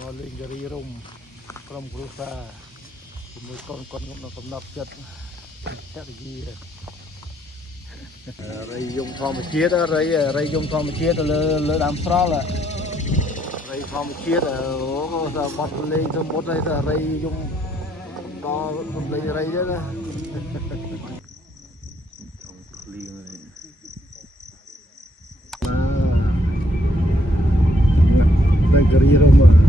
មកលេងការីរុំក្រុមគ្រួសារជាមួយកូនគាត់នៅកំណត់ចិត្តតេយីរៃយំធម្មជាតិរៃយំធម្មជាតិលើដើមស្រល់រៃធម្មជាតិអូសាបាត់លេងសមុទ្រហើយរៃយំដល់សំលេងរៃទៀតណាក្នុងភ្លៀងđây keri rumah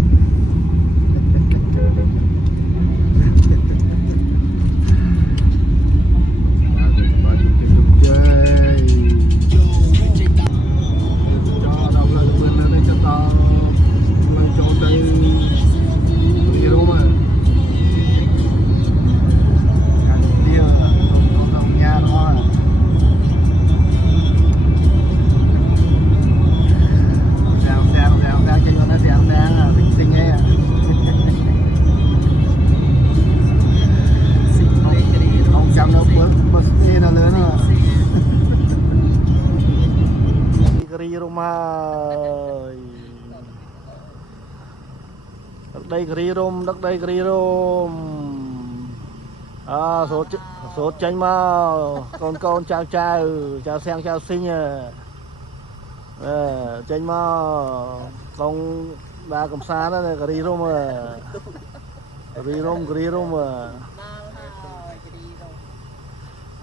đây keri rom đất đây keri rom số tranh mà con chào sang chào sinh tranh mà con ba cầm xa đó này keri rom keri rom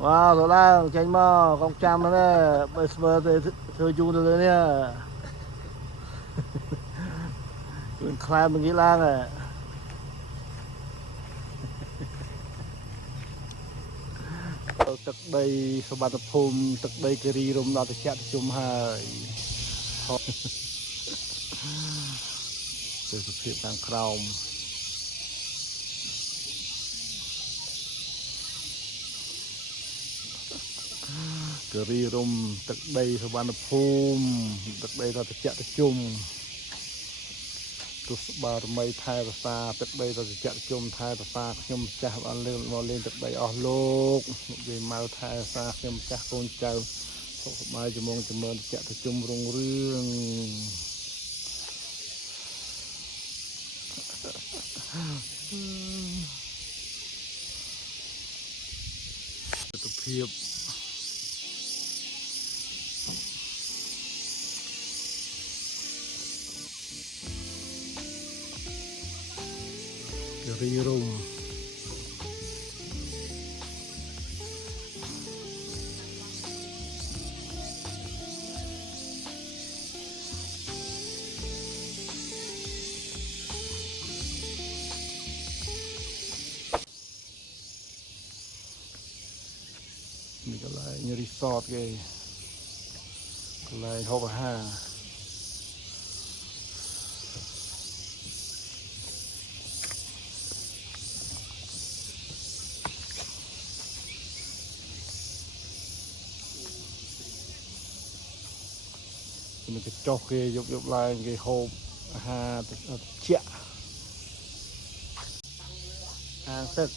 wow rồi là tranh mà con chăm đó nè bây giờ thưa du rồi nè mình khai mình nghĩ lan à tật đây số ba tập hôm tật đây cái ri rôm nào thì chặt chùm hai từ thực hiện đang còng cái ri rôm tật đây số ba tập hôm tật đây là chặt chùm bà mây thay ra xa tức đây là chặt chôm thay ra xa nhưng cha bạn lên tức đây ở lục vì mau thay ra xa nhưng cha con cháu mai cho mong chặt chôm rung rương tập hiệp keri rom ini kalai resort cái kalai hộp ha mình cái chọc cái dục lại cái hộp hà chạ hàngទឹក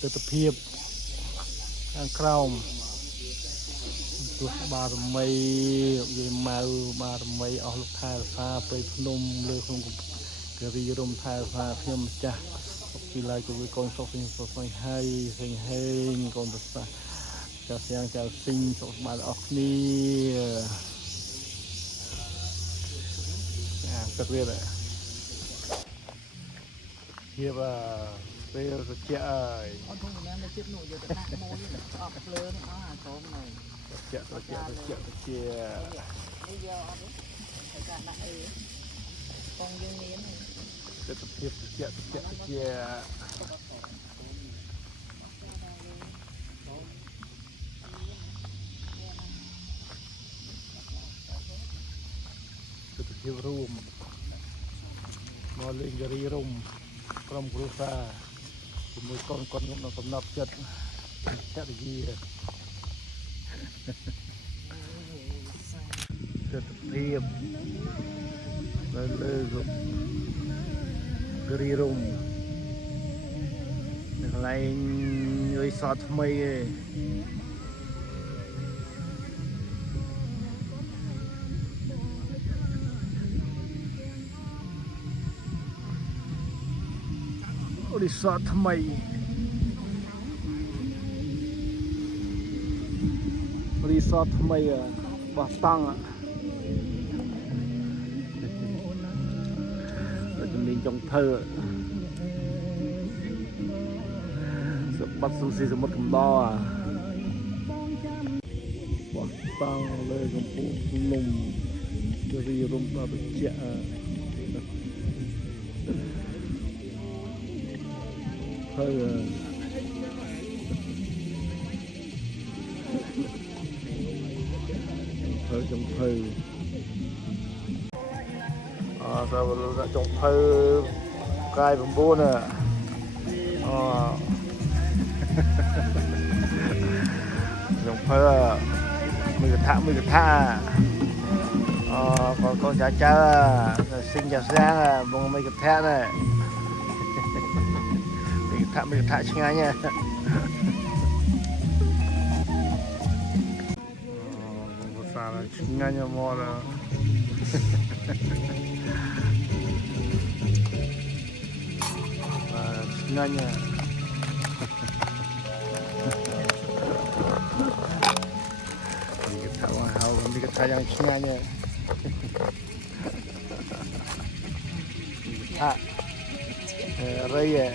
ទិដ្ឋភាពខាងក្រោមទោះបារមីនិយាយមកបារមីអស់លោកថែរក្សាព្រៃភ្នំលើក្នុងគិរីរំថែរក្សាខ្ញុំម្ចាស់ពីឡាយក៏វាកូនសុខស្វែងហើយស្វែងហេងកូនប្រសាចាសយ៉ាងចាស៊ីងសុខស្បាយអស់គ្នាទឹកវាភាពពេលត្រជាក់ហើយអត់ធំណាស់នៅជាតិនោះយកទៅដាក់មួយអស់ភ្លើងអស់អាក្រុមហ្នឹងត្រជាក់នេះយកអត់ទេតែចាដាក់អីកងយើងមានទិដ្ឋភាពត្រជាក់ទិដ្ឋភាពរួមមកលេងការីរុំក្រុមគ្រួសារជាមួយកូនគាត់នៅកំណត់ចិត្តតេយី ភាពនៅលើគិរីរំនៅកន្លែងរីសតថ្មីឯងរីសតថ្មីរីសតថ្មីបោះតង់ជំនាញចុងភៅបាត់សុំស៊ីសមុទ្រកំដរបោះតង់លើកំពូលភ្នំគិរីរំដល់ត្រជាក់ភៅចុងភៅសាវរចុងភៅកាយ9ចុងភៅមួយកថាcon chả chả sinh chả sang bông mấy cái thẻ này mấy cái thẻ ngay nha bông xa là ngay nha mò là ngay nha mấy cái thẻ yang ngay nha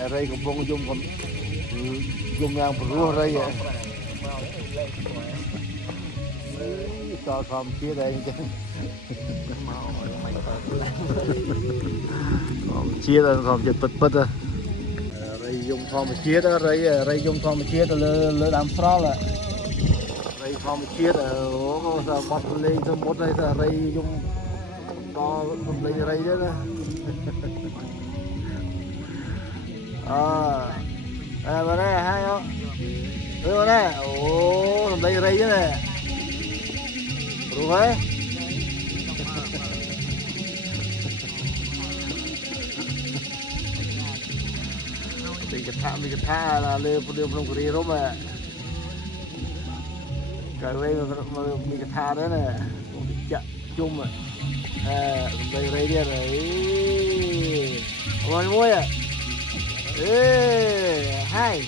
rây cũng bông dùng yang buru rây cho không chia đây chứ không chia là không chật bật rây dùng không mà chia đó rây dùng không mà chia là lơ làm sao là rây không mà chia là sao bắt lên sao một đây là rây dùng to lấy rây đó vào đây hai không vào đây ồ lấy rây chứ này đúng đấy mình cái tha là lên không có đi đúng mà cái đây mình cái tha đấy này chậm chung mà lấy rây đi này mọi người à hai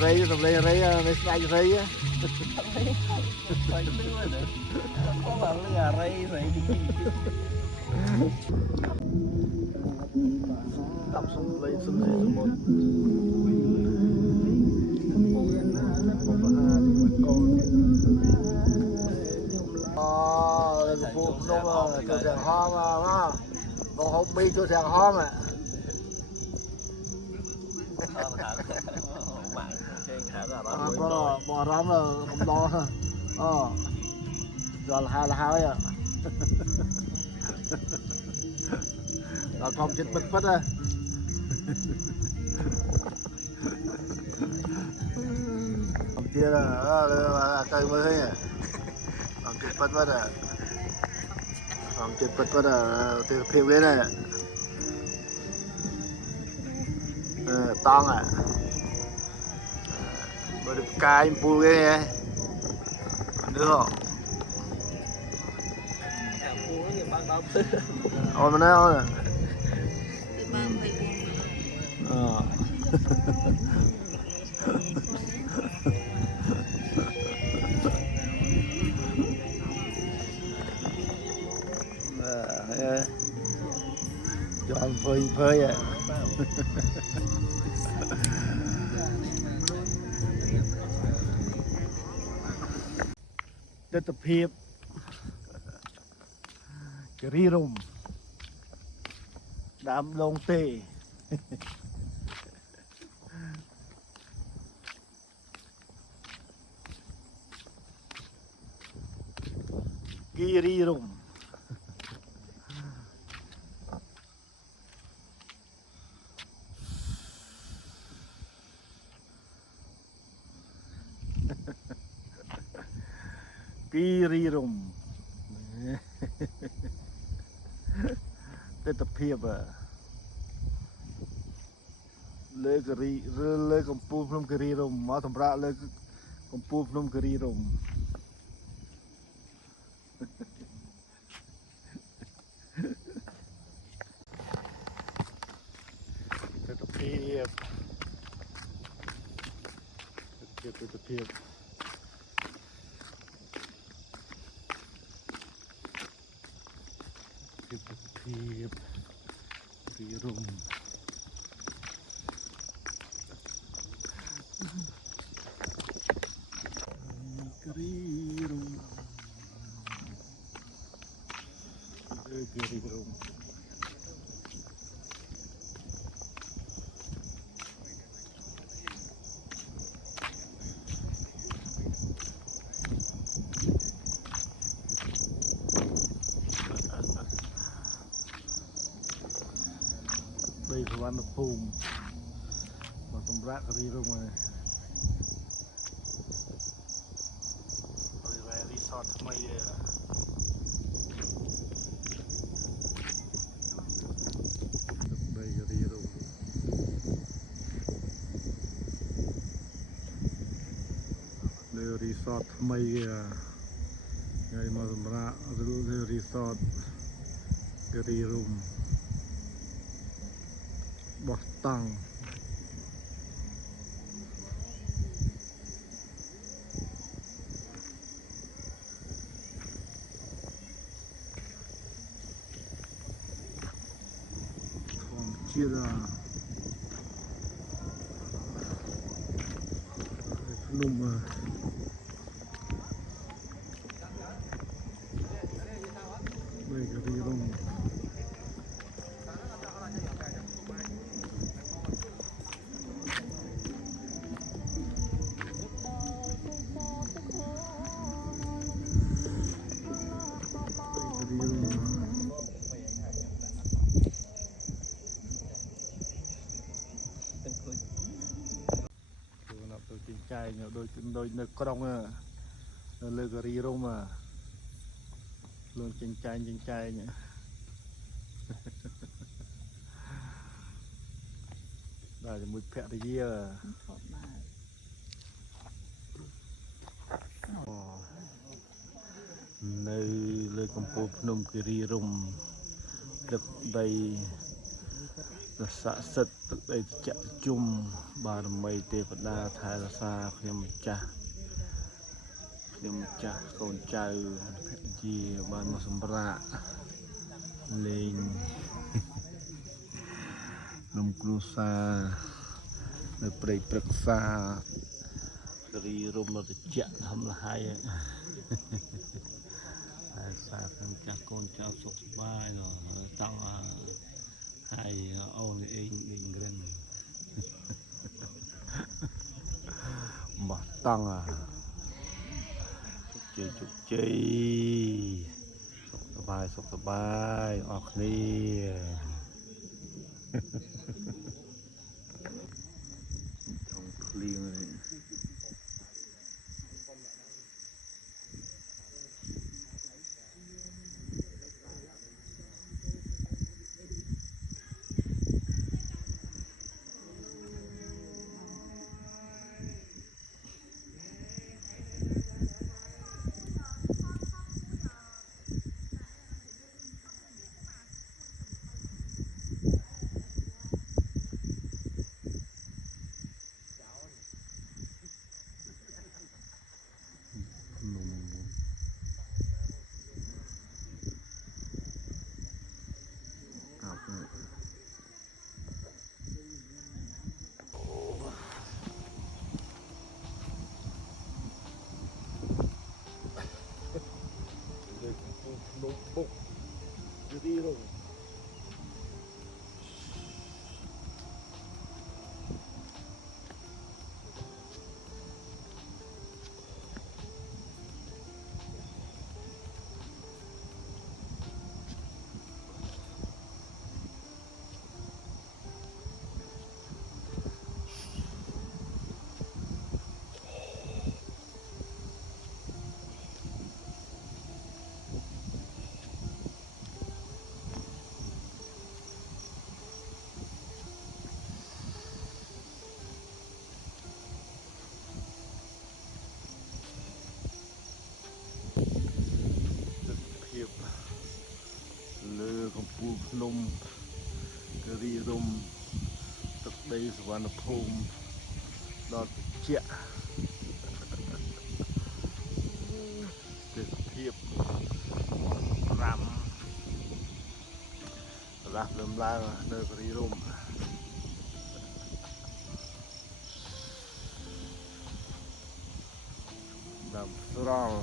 rây tầm lấy rây lấy sai rây á có bạn là rây rây đọc xong lấy xong rây số 1 phụ nông cho sàng hom mà còn không bi cho sàng hom à bò rắm là không lo giờ là hai à là con chết bứt bứt á không chia là cây mới thấy à còn chết bứt bứt à còn chết bứt bứt à từ phía bên này tong à mới được cài bùi cái nữa không ôi mà nói rồi chọn phơi àទិដ្ឋភាពគិរីរំដើមឡងទេគិរីរំគិរីរំ ទិដ្ឋភាពលើគិរីលើកំពូលភ្នំគិរីរំមកសម្រាប់លើកំពូលភ្នំគិរីរំទិដ្ឋភាពទិដ្ឋភាពគិរីរំគិរីរំគិរីរំដីសវណ្ណភូមិមកសម្រាប់គិរីរំហើយរីសតថ្មីដីគិរីរំលើរីសតថ្មីថ្ងៃមកសម្រាប់លើរីសតគិរីរំបោះតង់ជាតិភ្នំដីគិរីរំទៅចិញ្ចែងដូចនៅក្រុងនៅលើគិរីរំលឿនចិញ្ចែងដល់ជាមួយភរិយានៅលើកំពូលភ្នំគិរីរំទឹកដីស័ក្តិសិទ្ធិទឹកដីត្រជាក់ត្រជុំបារមីទេវតាថែរក្សាខ្ញុំម្ចាស់កូនចៅភរិយាបានមកសម្រាកលេងក្រុមគ្រួសារនៅព្រៃព្រឹក្សាគិរីរំត្រជាក់ធម្មលហើយហើយសារខ្ញុំចាស់កូនចៅសុខសប្បាយតាំងហើយអូនឯងដេញក្រិនបោះតង់ជោគជ័យសុខសប្បាយអរគ្នាចង់ឃ្លៀងនេះភ្នំពុកគិរីរំ นมกรีรมទឹកដីសវណ្ណភូមិដល់ជាទេសភាព5រះលំឡើងនៅករីរមដាំស្រល់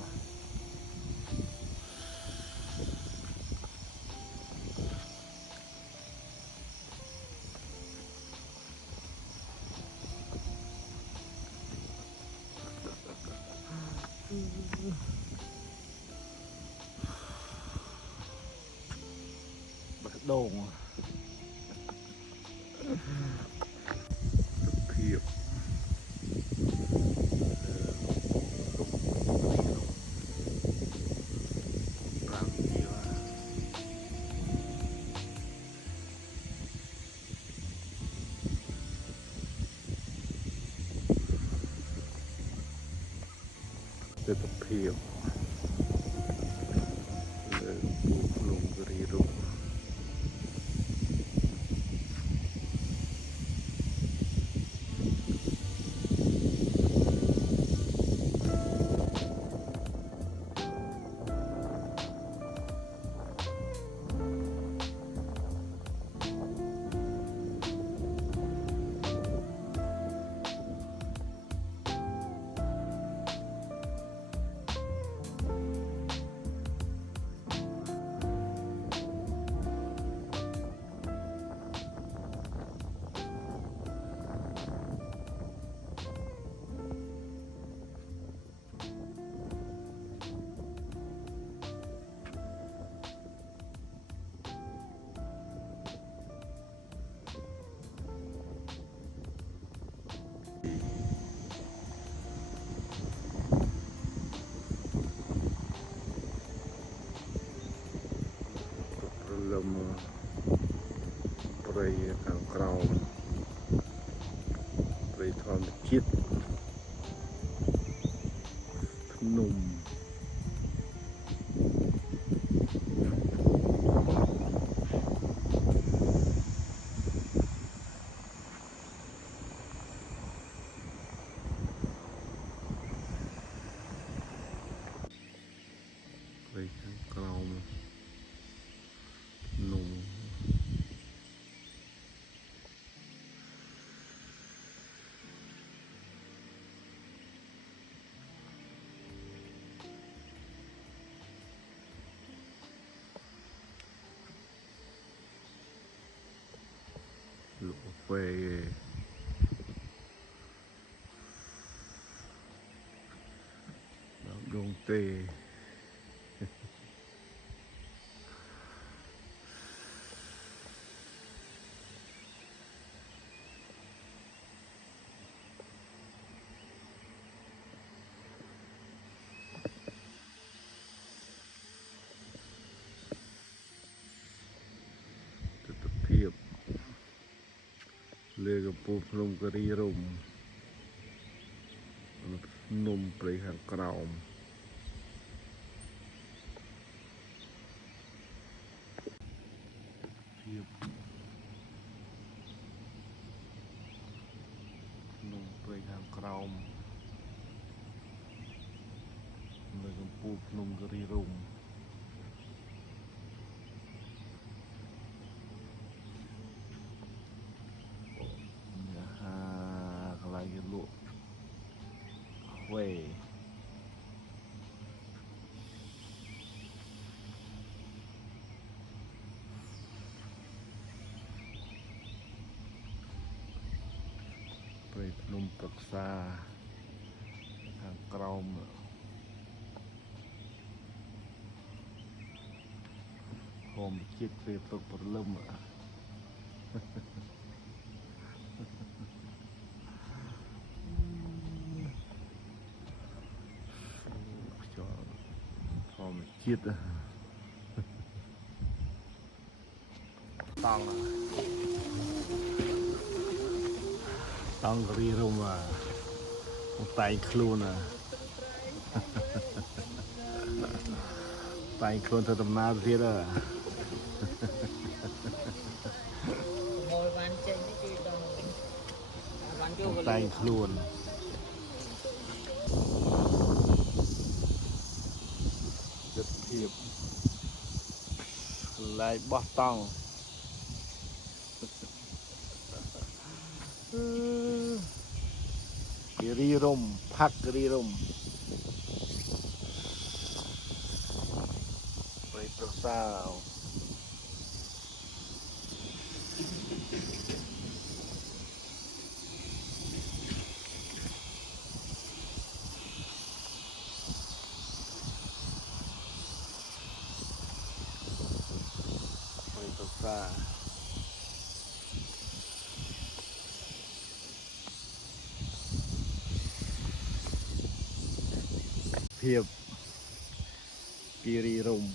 បេះដូងភាពទស្សនភាពលើពូភ្នំគិរីរម្យព្រលឹមព្រៃខាងក្រោមព្រៃធម្មជាតិភ្នំព្រៃខាងក្រោមភ្នំលក់កាហ្វេដល់ដងទេទស្សនភាពលើកំពូលភ្នំគិរីរម្យភ្នំព្រៃខាងក្រោមភាពភ្នំព្រៃខាងក្រោមលើកំពូលភ្នំគិរីរម្យកន្លែងគេលក់កាហ្វេព្រៃភ្នំប្រឹក្សាខាងក្រោមធម្មជាតិពេលព្រឹកព្រលឹមខ្យល់ធម្មជាតិតង់គិរីរម្យតែងខ្លួនតែងខ្លួនទៅដំណើរទៀត តែងខ្លួនចិត្តភាពកន្លែងបោះតង់គិរីរំណ៍ផាក់គិរីរំណ៍ព្រៃប្រសាវព្រៃប្រសាភាពគិរីរំណ៍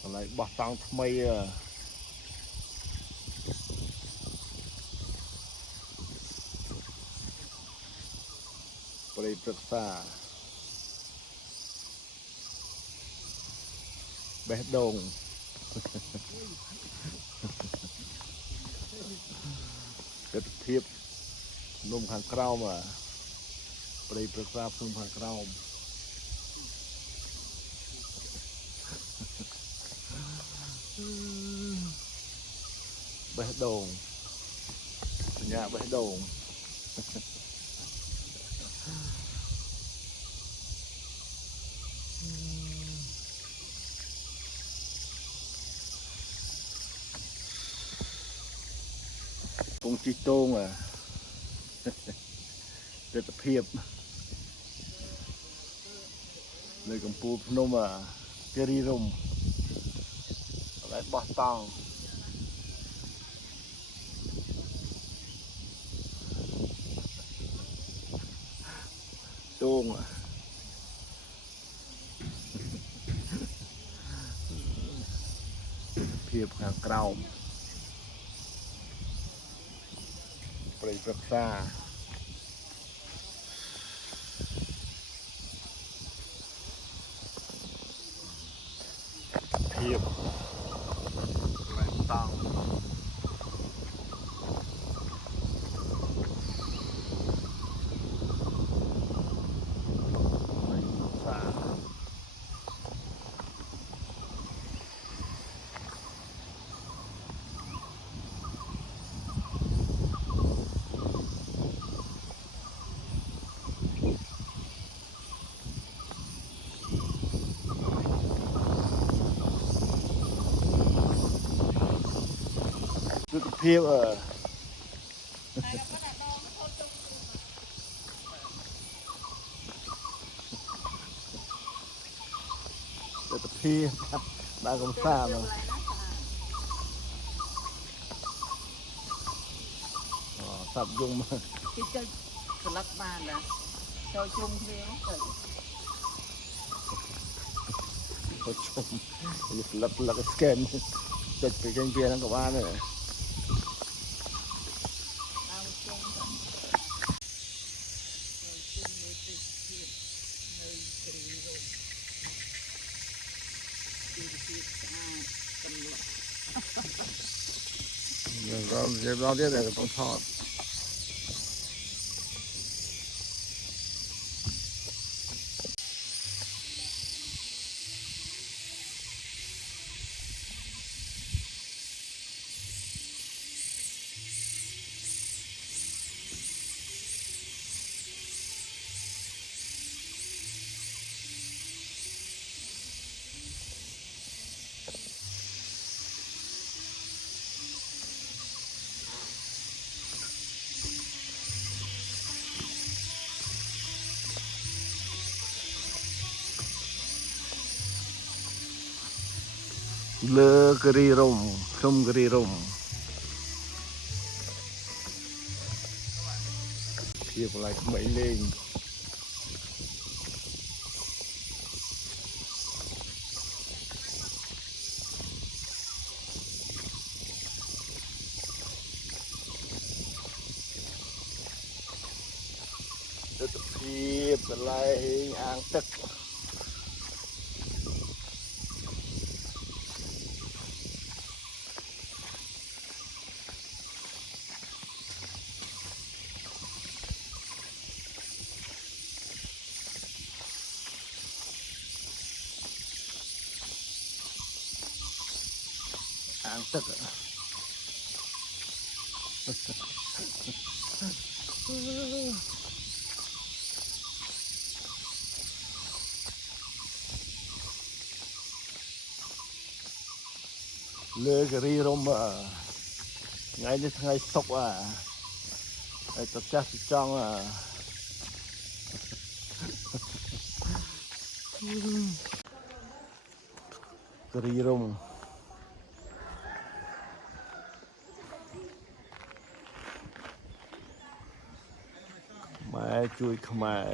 កន្លែងបោះតង់ថ្មីព្រៃព្រឹក្សាបេះដូងទិដ្ឋភាពភ្នំខាងក្រោមព្រៃព្រឹក្សាភ្នំខាងក្រោមបេះដូងសញ្ញាបេះដូងពងជីតងទិដ្ឋភាពនៅកំពូលភ្នំគិរីរម្យកន្លែងបោះតង់តងភាពខាងក្រោមព្រៃព្រឹក្សាភាពកន្លែងតង់ទិដ្ឋភាពទិដ្ឋភាពដើរកំសាន្តសាប់យងមកគេចុចស្លឹកបានណាចូលជុំគ្នាទៅចូលជុំស្លឹកស្កែនចុចទៅចេញពីហ្នឹងក៏បានដែរเราเรียกอะไรต้องทอดលើគិរីរម្យភ្នំគិរីរម្យភាពកន្លែងថ្មីលេងទិដ្ឋភាពកន្លែងអាងទឹក អាងទឹកលើករីរំថ្ងៃនេះថ្ងៃសុក្រហើយតចាស់ចង់ករីរំម៉ែជួយខ្មែរ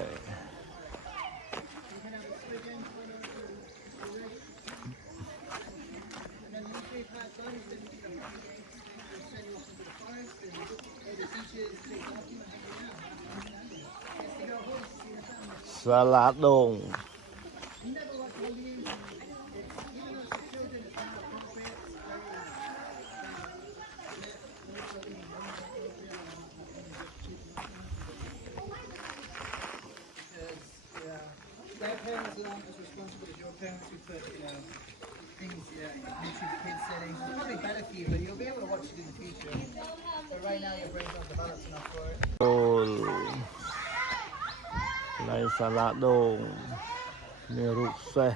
សាឡាដូងTheir parents aren't as responsible as your parents who put, things, YouTube kids settings. It's probably better for you, but you'll be able to watch it in the future. But right now your brain's not developed enough for it. ឡៃសាឡាដូងមានរូបសេះ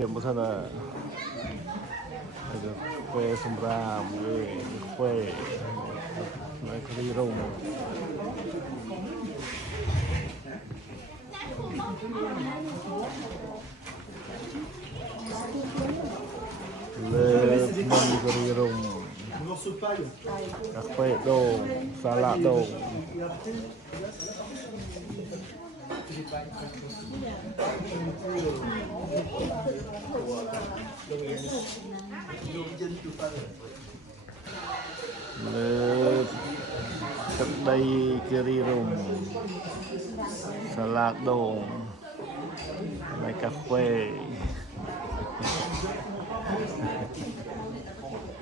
ខ្ញុំថាពេលសម្រាប់ពេលនៅគ្រីរំលើមុនគ្រីរំកាហ្វេដូងសាឡាដូងលើទឹកដីគិរីរំសាឡាដូងហើយកាហ្វេ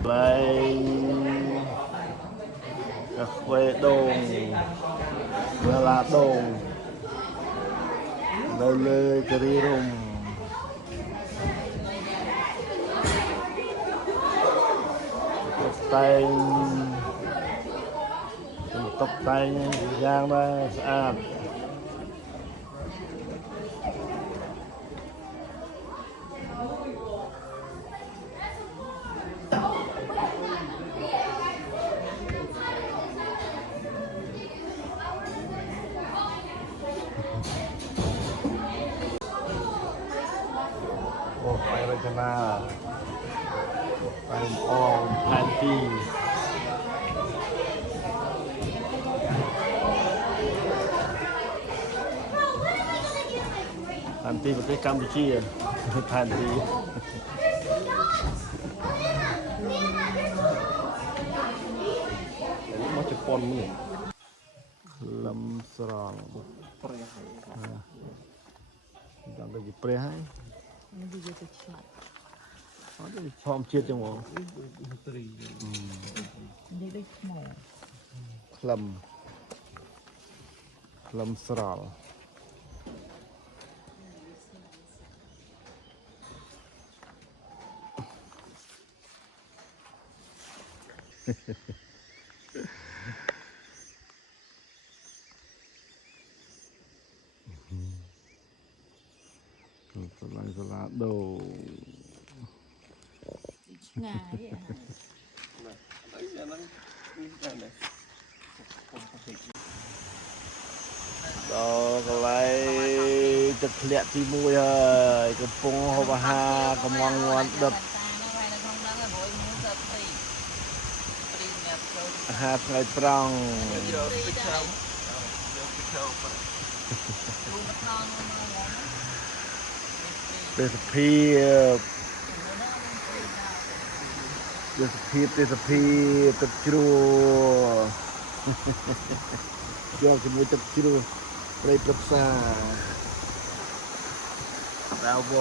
ហើយកាហ្វេដូងសាឡាដូងនៅលើគិរីរំតុបតែងយ៉ាងដែរស្អាតអូបាយរចនាបាយអងផែនទីផែនទីប្រទេសកម្ពុជាផែនទីមកជប៉ុននេះលំស្រង់ព្រះដល់ទៅជាព្រះហើយនេះនិយាយទៅឆ្លាតអត់ទេធម្មជាតិចឹងហ្មងត្រីនិយាយដូចថ្មខ្លឹមស្រល់សាឡាដូឆ្ងាយដល់កន្លែងទឹកធ្លាក់ទី1ហើយកំពុងហូបអាហារកំងងាន់ដុតអាហារថ្ងៃត្រង់ ទេសភាពទឹកជ្រោះជាប់ជាមួយទឹកជ្រោះព្រៃប្រឹក្សាដាវ